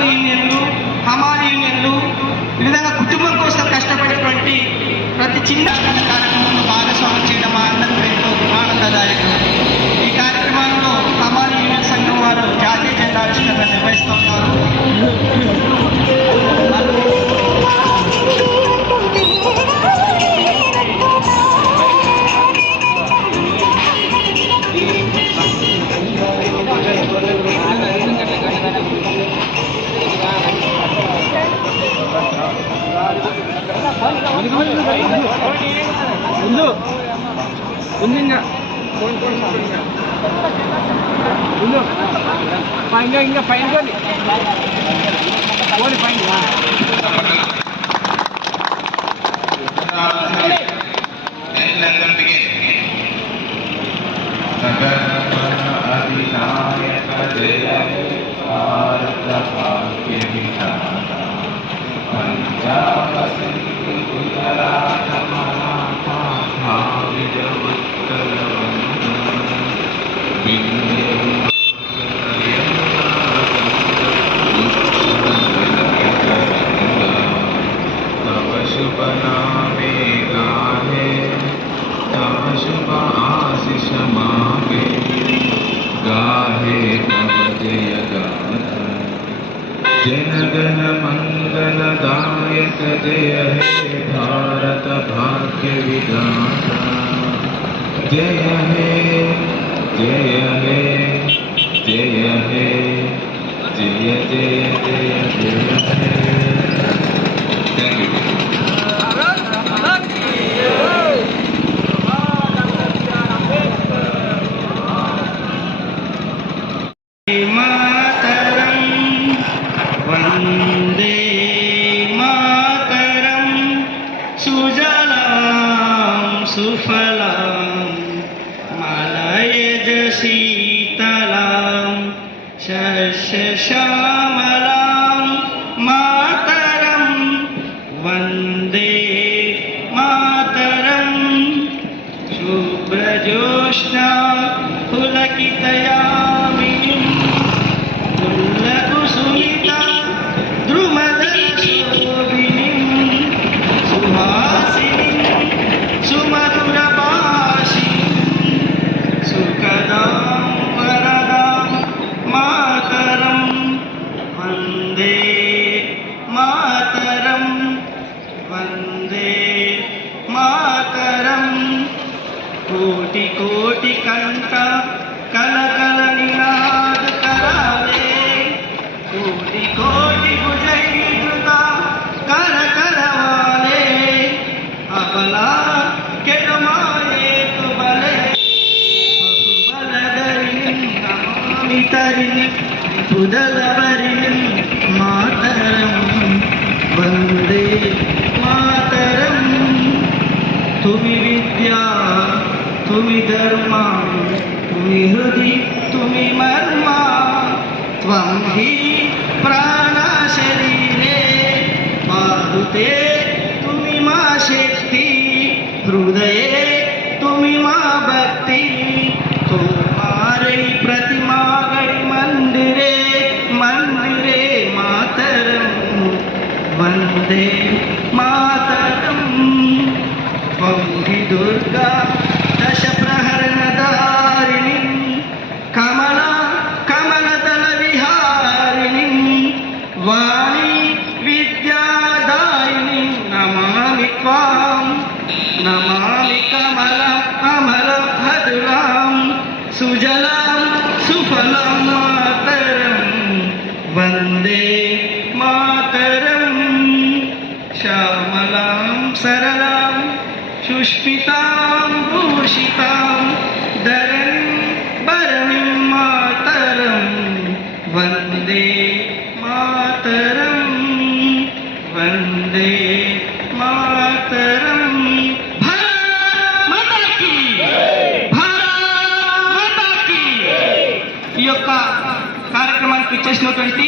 మజ్దూర్ యూనియన్లు, హమాల్ యూనియన్లు ఈ విధంగా కుటుంబం కోసం కష్టపడేటువంటి ప్రతి చిన్న కార్యక్రమంలో భాగస్వామ్యం చేయడం మా అందరికీ ఎంతో ఆనందదాయకం. ఈ కార్యక్రమంలో హమాల్ యూనియన్ సంఘం వారు జాతీయ జెండా ఆవిష్కరణ నిర్వహిస్తున్నారు. ఇంకా పైన जनगण मंगलदायक जय हे भारत भाग्य विधाता जय हे जय हे जय हे जय जय जय जय हे। Thank you. वंदे मातरम सुजलां सुफलां मलयज शीतलां शस्य श्यामलां मातरम वंदे मातरम शुभ्रजोत्स्ना पुलकितयामिनीं कुसुमिता कोटि कोटि कंठ कल कल निनाद कराले कोटि कोटि भुजैता कर करवाले अबला के माये तु बले बल दरिन नमामि तरिन उदल बरिन मातरम वंदे मातरम। तुमि विद्या तुमि धर्म तुमि हृदि तुमि मर्म त्वं हि प्राण शरीरे पादुते तुमि मा शक्ति हृदये तुमि मा भक्ति तुम्हारे प्रतिमा गढ़ी मंदिरे मंदिरे मातरम वंदे मातरम। त्वं हि दुर्गा दश प्रहरणधारिणी कमला कमलदल विहारिणी वाणी विद्यादायिनी नमामि त्वां नमामि कमला कमल भद्रां सुजलां सुफलां मातरं वन्दे मातरं। श्यामलां सरलां सुष्मितां भूषितां धरणीं भरणीं मातरं वन्दे मातरं वन्दे मातरं। भारत माता की भारत माता की। ఈ యొక్క కార్యక్రమానికి చేసినటువంటి